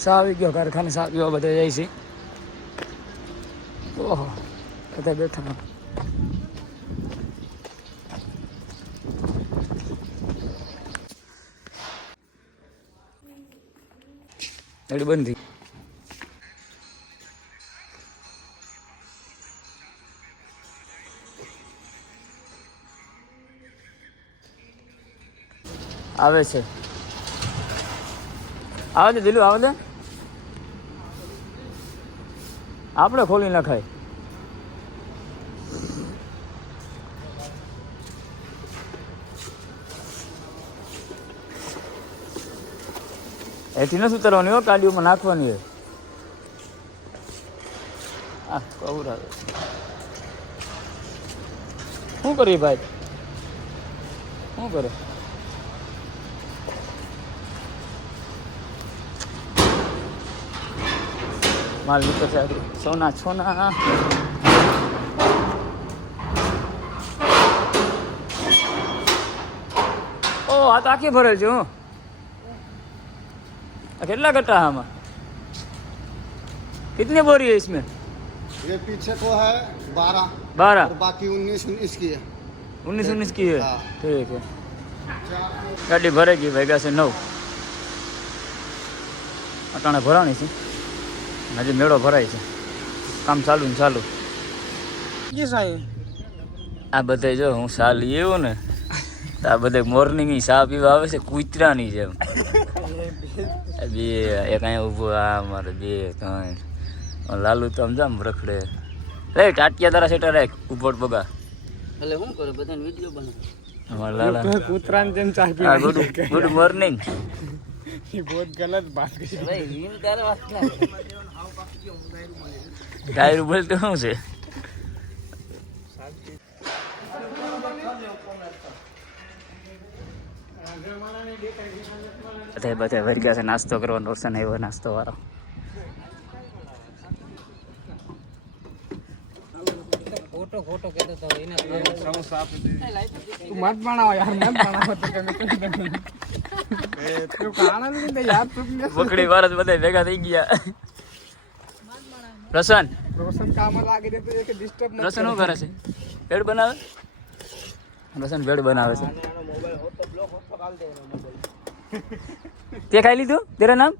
સા આવી ગયો, કારખાને સા ગયો, બધા જાય છે. ઓહો, બધા બેઠા એડી બંધ આવે છે. આવે ને દિલુ, આવે છે? આપણે ખોલી નખાય. એથી નથી ઉતરવાની હો કાડીઓમાં નાખવાની હોય. આ શું કરીએ ભાઈ? શું કરે? માલ નીકળશે આગળ. સોના સોના ઓ આ તો આખી ભરેલ છે હું આ કેટલા કટ્ટા है આમાં कितनी बोरी है इसमें ये पीछे को है बारह बारह और बाकी उन्नीस उन्नीस की है उन्नीस उन्नीस की है हाँ। ठीक है ગાડી ભરાઈ ગઈ વાગ્યા છે નવ અટાણે ભરાણી છે હજી મેળો ભરાય છે. કામ ચાલુ ને ચાલુ. આ બધે જો હું સા લઈ આવ્યો ને આ બધે મોર્નિંગ ચા પીવા આવે છે કૂતરાની જેમ. આ બે એક અહીંયા ઊભું આ મારે બે ત્રણ. લાલુ તો આમ જામ રખડે. રે ટાટિયા તારા સેટા રાખ ઉપડ બગા. એટલે શું કરે? બધાને વીડિયો બનાવે. અમારા લાલા. કૂતરાને જેમ ચા ગુડ ગુડ મોર્નિંગ ये बहुत गलत बात कही ભાઈ હિલ તારે વાત ના કરે. ડાયરું બોલતો શું છે બધા બધા ભરી ગયા છે નાસ્તો કરવાનો રોશન આવ્યો નાસ્તો વાળો ખોટો ખોટો કહેતો તો એના मत बनाओ यार मत बनाओ तो कभी कभी तू खाना नहीं વકડી વાર જ બધા ભેગા થઈ ગયા. રસન રસન કામ લાગી દે તો એક ડિસ્ટર્બ રસન શું કરે છે? ભેડ બનાવે? રસન ભેડ બનાવે છે. તે ખાઈ લીધું? તેરા નામ?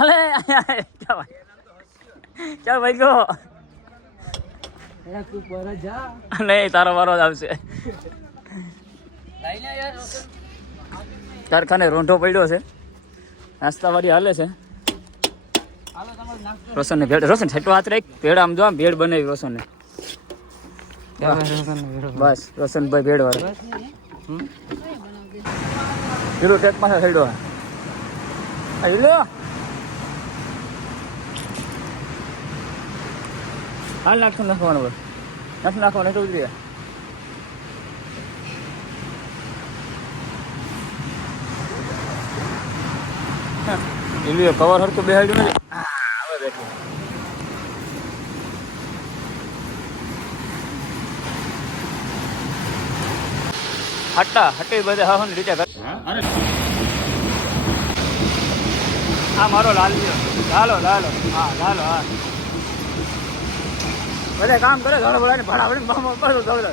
અલે ક્યાં ભાઈ ગયો નહીં, તારો વારો જ આવશે. કારખાને રોંઢો પડ્યો છે. નાસ્તાવાળી હાલે છે. હાલો ભેળ રોશન ને ભેડ રોશન છેટો હાથ રાખ. ભેડ આમ જો આમ ભેડ બનાવી રોશન ને બસ રોશન ભાઈ ભેડ વાળો હીરો ટેક પાસે હેડો. હેલો હાલ નાખશું નાખવાનું બસ નાખતું નાખવાનું એટલું ઉતરી ઈલુએ કવર હરતું બેહાડ્યું નથી. હા, હવે બેઠું હટ્ટા હટ્ટી બધે હા હવન રીતે કર હા? મારો લાલ્યો લાલો લાલો. હા લાલો હા. બધે કામ કરે ઘણો બધા ભાડા ભરી મામા પડો દોડે